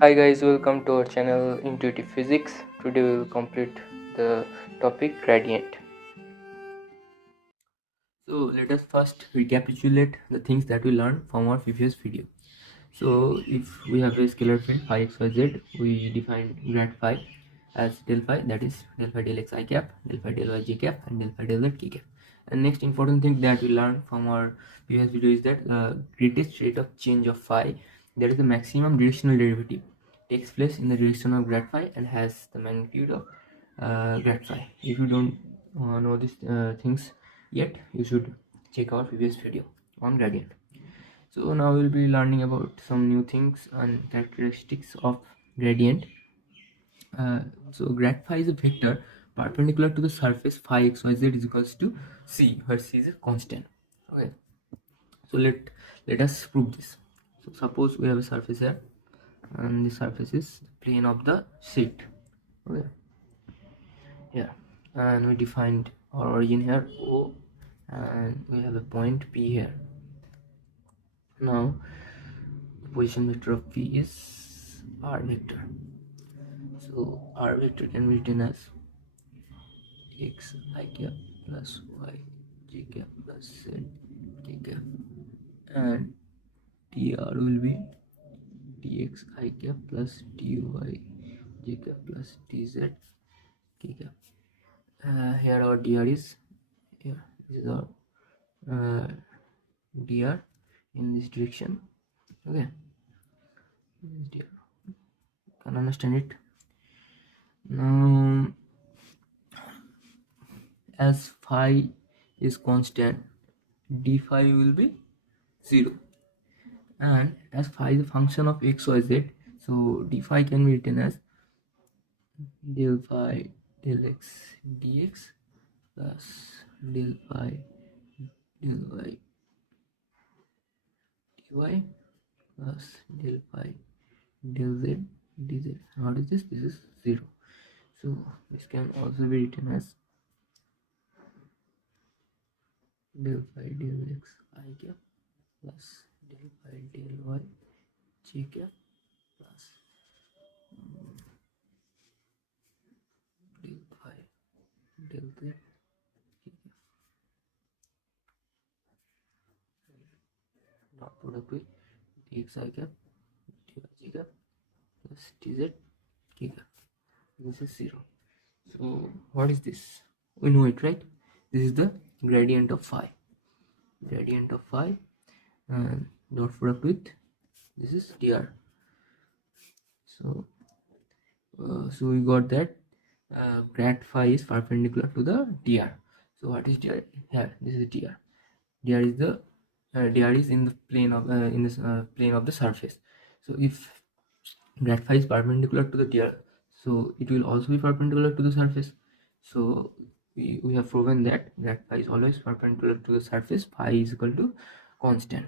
Hi guys, welcome to our channel Intuitive Physics. Today we will complete the topic gradient. So let us first recapitulate the things that we learned from our previous video. So if we have a scalar field phi x y z, we define grad phi as del phi, that is del phi del x I cap, del phi del y j cap, and del phi del z k cap. And next important thing that we learned from our previous video is that greatest rate of change of phi, that is the maximum directional derivative, takes place in the direction of grad phi and has the magnitude of grad phi. If you don't know these things yet, you should check our previous video on gradient. So now we'll be learning about some new things and characteristics of gradient. So grad phi is a vector perpendicular to the surface phi xyz is equals to c, where c is a constant. Okay, so let us prove this. So suppose we have a surface here, and the surface is the plane of the sheet. Okay, yeah, and we defined our origin here O, and we have a point P here. Now the position vector of P is r vector. So r vector can be written as x I cap plus y j cap plus z k cap, and dr will be dx I cap plus dy j cap plus dz k cap. Here our dr is here. This is our dr in this direction. Okay, this is dr. Can understand it now. As phi is constant, d phi will be 0, and as phi is a function of x y z, so d phi can be written as del phi del x dx plus del phi del y dy plus del phi del z dz. What is this? This is 0. So this can also be written as del phi del x I cap plus del phi del y j cap plus del phi del z dot product with dx I cap dy j cap plus dz k cap. This is 0. So what is this? We know it, right? This is the gradient of phi. Gradient of phi and dot product with this is dr. So we got that grad phi is perpendicular to the dr. So what is dr here? This is dr. Dr is the dr is in the plane of in this plane of the surface. So if grad phi is perpendicular to the dr, so it will also be perpendicular to the surface. So we have proven that grad phi is always perpendicular to the surface. Phi is equal to constant.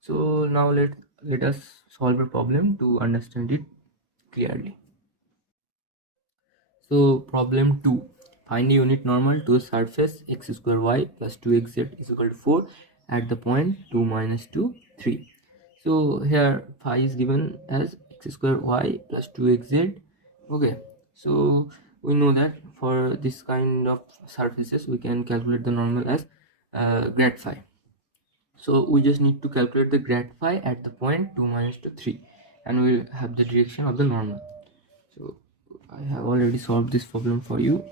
So now let us solve a problem to understand it clearly. So problem 2, find a unit normal to a surface x square y plus 2xz is equal to 4 at the point 2 minus 2 3. So here phi is given as x square y plus 2xz. Okay, so we know that for this kind of surfaces we can calculate the normal as grad phi. So we just need to calculate the grad phi at the point 2 minus 2 3, and we'll have the direction of the normal. So I have already solved this problem for you.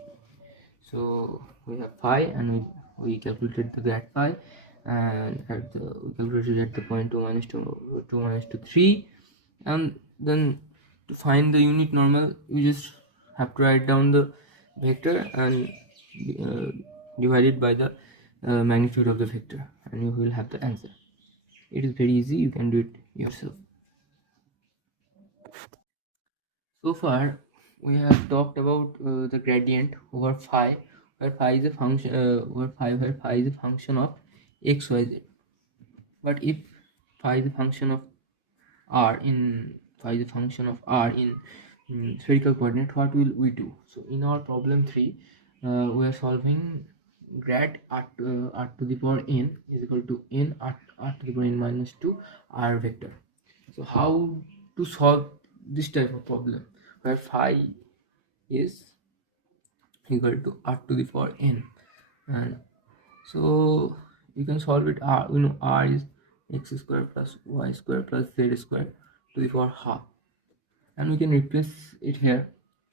So we have phi, and we calculated the grad phi, and we calculated at the point 2 minus 2 3, and then to find the unit normal you just have to write down the vector and uh, divide it by the magnitude of the vector, and you will have the answer. It is very easy, you can do it yourself. So far we have talked about the gradient over phi, where phi is a function where phi is a function of x y z. But if phi is a function of r in spherical coordinate, what will we do? So in our problem 3, we are solving grad r to the power n is equal to n r to the power n minus 2 r vector. So how to solve this type of problem where phi is equal to r to the power n, and so you can solve it. R, you know, r is x square plus y square plus z square to the power half, and we can replace it here,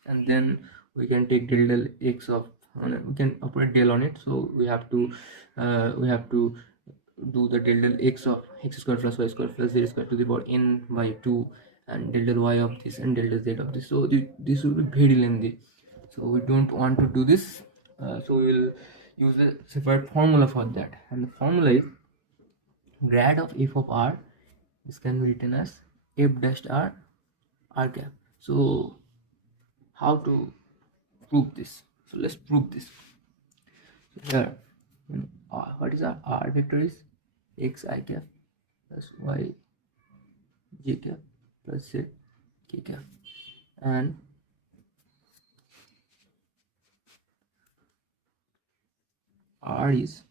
and then we can take del x of, we can operate del on it. So we have to do the del x of x square plus y square plus z square to the power n by 2, and del y of this and del z of this. So this will be very lengthy, so we don't want to do this. So we will use a separate formula for that, and the formula is grad of f of r. This can be written as f dash r r cap. So how to prove this? So let's prove this. So here, what is our r vector is x I cap plus y j cap plus z k cap, and r is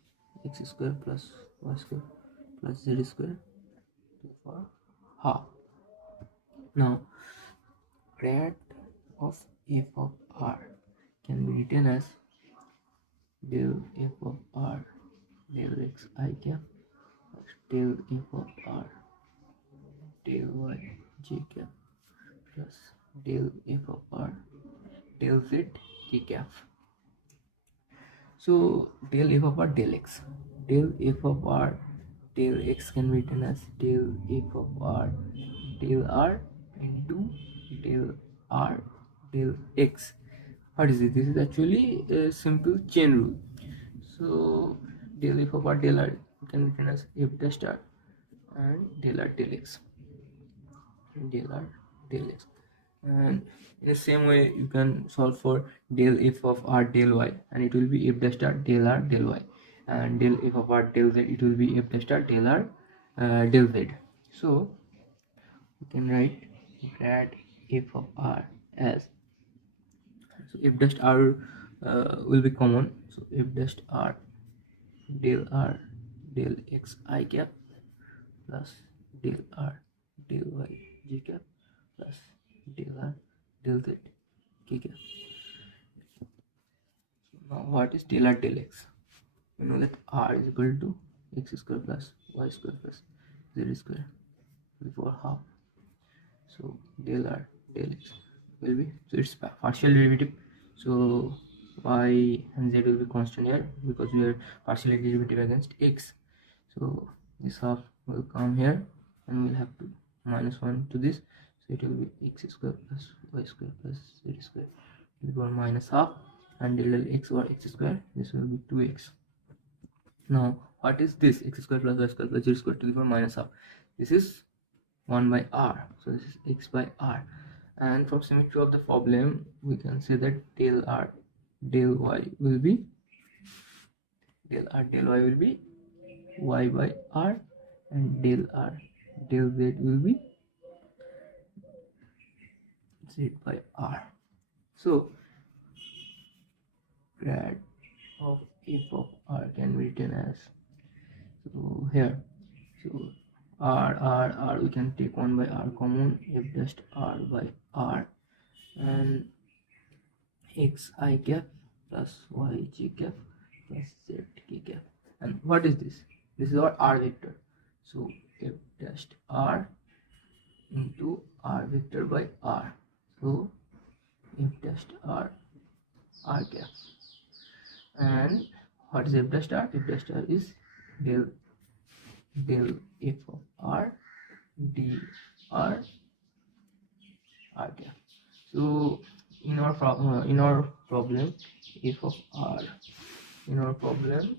x square plus y square plus z square to the power half. Now grad of f of r can be written as del f of r del x I cap plus del f of r del y j cap plus del f of r del z k cap. So del f of r del x, del f of r del x can be written as del f of r del r into del r del x. What is it? This is actually a simple chain rule. So del f of r del r can be written as f dash r and del r del x, del r del x. And in the same way you can solve for del f of r del y, and it will be f dash r del r del y, and del f of r del z, it will be f dash r del r del z. So we can write grad f of r as, so f dash r will be common, so f dash r del x I cap plus del r del y j cap plus del r del z k cap. Now what is del r del x? We know that r is equal to x square plus y square plus z square before half. So del r del x will be, so it's partial derivative, so y and z will be constant here because we are partial derivative against x. So this half will come here, and we'll have to minus 1 to this, so it will be x square plus y square plus z square to the power minus half, and del x over x square, this will be 2x. Now what is this? X square plus y square plus z square to the power minus half. This is 1 by r, so this is x by r, and from symmetry of the problem we can say that del r del y will be, del r del y will be y by r, and del r del z will be z by r. So grad of f of r can be written as, so here, so r we can take 1 by r common, f dash r by r, and x I cap plus y j cap plus z k cap. And what is this? This is our r vector, so f dash r into r vector by r, so f dash r r cap. And what is f dash r? F dash r is del f of r d r r cap. So in our problem f of r, in our problem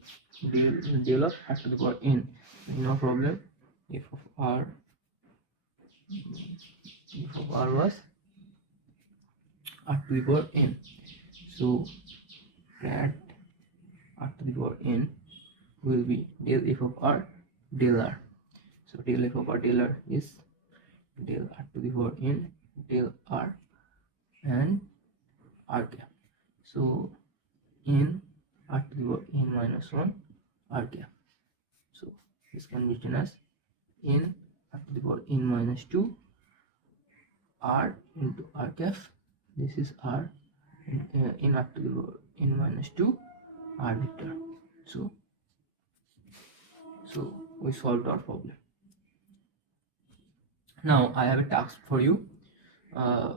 del of r to the power n, in our problem f of r was r to the power n. So grad r to the power n will be del f of r del r. So del f of r del r is del r to the power n del r and r cap. So n r to the power n minus 1 r cap. So this can be written as n r to the power n minus 2 r into r cap. This is r in up to the power n minus 2 r vector. So we solved our problem. Now I have a task for you. uh,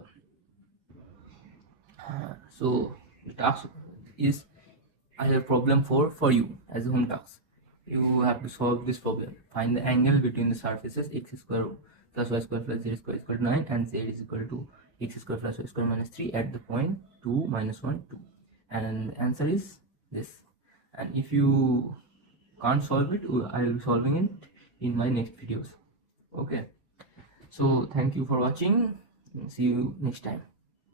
so the task is, I have a problem for you as a home task. You have to solve this problem. Find the angle between the surfaces x square plus y square plus z square is equal to 9 and z is equal to x square plus y square minus 3 at the point 2 minus 1 2, and the answer is this. And if you can't solve it, I will be solving it in my next videos. Okay, so thank you for watching. See you next time.